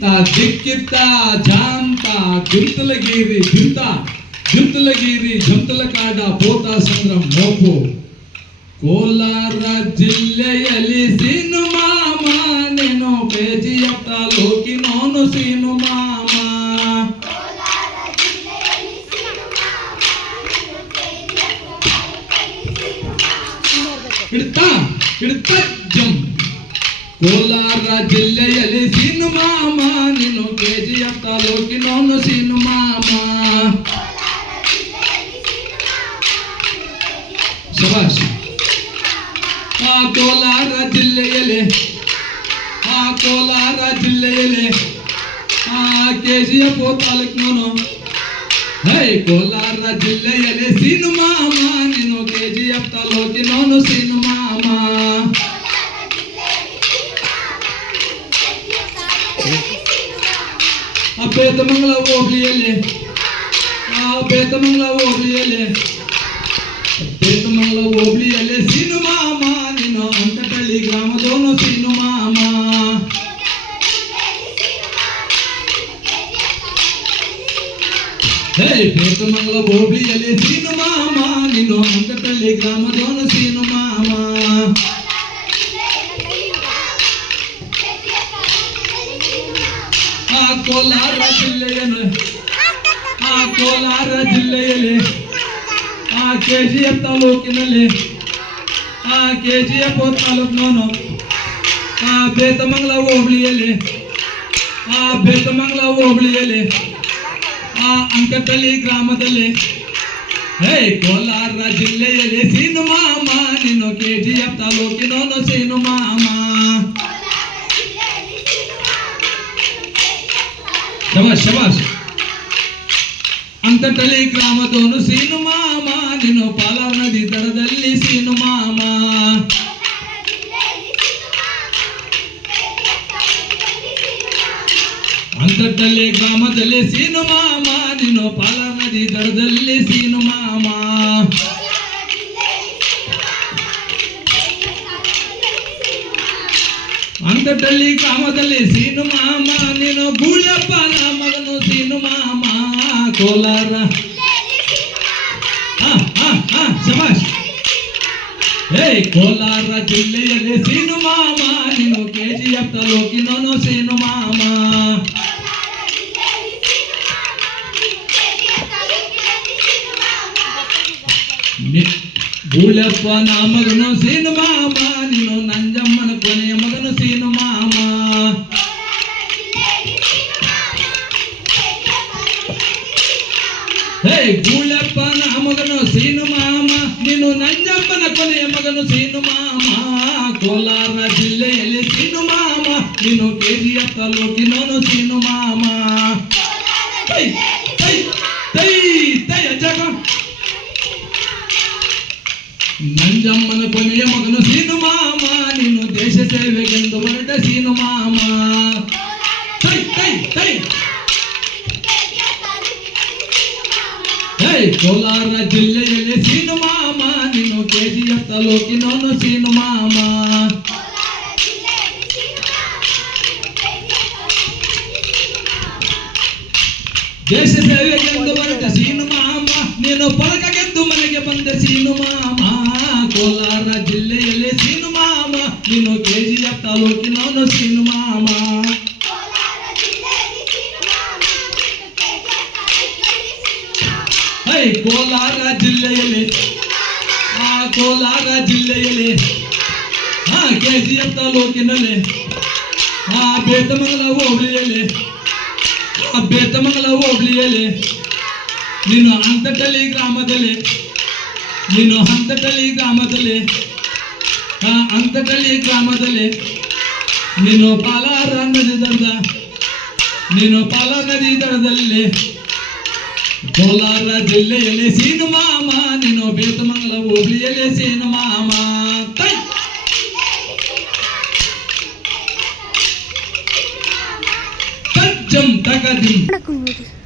ದಿಕ್ಕಿತ್ತ ಜಾಂತ ಗುಂತಲಗಿರಿ ಗುಂತಲಗಿರಿ ಜಂತಲ ಕಾಡ ಪೋತ ಸಂದ್ರ ಮೋಪು ಕೋಲಾರ ಜಿಲ್ಲೆಯಲ್ಲಿ ಸೀನು ಮಾಮ ನೀನು ಬೇಜಿಯತ್ತ ಲೋಕಿ ನೋನು ಸೀನು ಮಾಮ ಇಡ್ತಾ ಜಂ ಕೋಲಾರ ಜಿಲ್ಲೆಯಲ್ಲಿ ಸೀನು ಮಾಮ ನೀನು ಬೇಜಿಯತ್ತ ಲೋಕಿ ನೋನು ಸೀನು ಮಾಮ ಶಬಾಷ್ ಕೋಲಾರ ಜಿಲ್ಲೆಯಲ್ಲಿ KGF ತಾಲೂಕಿನವನು ಕೋಲಾರ ಜಿಲ್ಲೆಯಲ್ಲಿ ಸೀನು ಮಾಮ ನೀನು KGF ತಾಲೂಕಿನವನು ಸೀನು ಮಾಮ ಬೇತಮಂಗಲ ಹೋಬಳಿಯಲ್ಲಿ ಸೀನು ಮಾಮ ನೀನು ಅಂಕಟಳ್ಳಿ ಗ್ರಾಮದವನು ಸೀನು ಮಾಮ ಬೇತಮಂಗಲ ಹೋಬಳಿಯಲ್ಲಿ ಸೀನು ಮಾಮ ನೀನು ಅಂಕಟಳ್ಳಿ ಗ್ರಾಮದವನು ಸೀನು ಮಾಮ ಕೋಲಾರ ಜಿಲ್ಲೆಯಲ್ಲಿ KGF ತಾಲೂಕಿನಲ್ಲಿ KGF ತಾಲೂಕಿನವನು ಬೇತಮಂಗಲ ಹೋಬಳಿಯಲ್ಲಿ ಅಂಕಟಳ್ಳಿ ಗ್ರಾಮದಲ್ಲಿ ಕೋಲಾರ ಜಿಲ್ಲೆಯಲ್ಲಿ ಸೀನು ಮಾಮ ನೀನು KGF ತಾಲೂಕಿನವನು ಸೀನು ಮಾಮ ಶಬಾಷ್ ಅಂಕಟಳ್ಳಿ ಗ್ರಾಮದವನು ಸೀನು ಮಾಮ ನೀನು ಪಾಲಾರ್ ನದಿ ದಡದಲ್ಲಿ ಸೀನು ಮಾಮ ಅಂಕಟಳ್ಳಿ ಗ್ರಾಮದಲ್ಲಿ ಸೀನು ಮಾಮ ನೀನು ಪಾಲಾರ್ ನದಿ ದಡದಲ್ಲಿ ಸೀನು ಮಾಮ ಅಂಕಟಳ್ಳಿ ಗ್ರಾಮದಲ್ಲಿ ಸೀನು ಮಾಮ ನೀನು ಗೂಳಪ್ಪನ ಮಗನು ಸೀನು ಮಾಮ ಕೋಲಾರ ಶಬಾಷ್ ಕೋಲಾರ ಜಿಲ್ಲೆಯಲ್ಲಿ ಸೀನು ಮಾಮ ನೀನು KGF ತಾಲೂಕಿನವನು ಸೀನು ಮಾಮ ಗೂಳಪ್ಪನ ಮಗನು ಸೀನು ಮಾಮ ನೀನು ನಂಜಮ್ಮನ ಕೊನೆಯ ಮಗನು ಸೀನು ಮಾಮ ಗೂಳಪ್ಪನ ಮಗನು ಸೀನು ಮಾಮ ನೀನು ನಂಜಮ್ಮನ ಕೊನೆಯ ಮಗನು ಸೀನು ಮಾಮ ಕೋಲಾರ ಜಿಲ್ಲೆಯಲ್ಲಿ ಸೀನು ಮಾಮ ನೀನು KGF ತಾಲೂಕಿನವನು ಸೀನು ಮಾಮ ನಂಜಮ್ಮನ ಕೊನೆಯ ಮಗನು ಸೀನು ಮಾಮ ನೀನು ದೇಶ ಸೇವೆಗೆಂದು ಹೊರಟ ಸೀನು ಮಾಮ ಕೋಲಾರ ಜಿಲ್ಲೆಯಲ್ಲಿ ಸೀನು ಮಾಮ ನೀನು KGF ತಾಲೂಕಿನವನು ಸೀನು ಮಾಮ ದೇಶ ಸೇವೆಗೆಂದು ಹೊರಟ ಸೀನು ಮಾಮ ನೀನು ಪದಕಗೆಂದು ಮನೆಗೆ ಬಂದ ಸೀನು ಮಾಮ ಕೋಲಾರ ಜಿಲ್ಲೆಯಲ್ಲಿ ಸೀನು ಮಾಮ ನೀನು KGF ತಾಲೂಕಿನವನು ಸೀನು ಮಾಮ ಕೋಲಾರ ಜಿಲ್ಲೆಯಲ್ಲಿ KGF ತಾಲೂಕಿನಲ್ಲಿ ಬೇತಮಂಗಲ ಹೋಬಳಿಯಲ್ಲಿ ನೀನು ಅಂಕಟಳ್ಳಿ ಗ್ರಾಮದಲ್ಲಿ ನೀನು ಪಾಲಾರ ನದಿ ದಡದಲ್ಲಿ ಕೋಲಾರ ಜಿಲ್ಲೆಯಲ್ಲಿ ಸೀನು ಮಾಮ ನೀನು ಬೇತಮಂಗಲ ಹೋಬಳಿಯಲ್ಲಿ ಸೀನು ಮಾಮ ತಜ್ಜಂ ತಗದಿಂ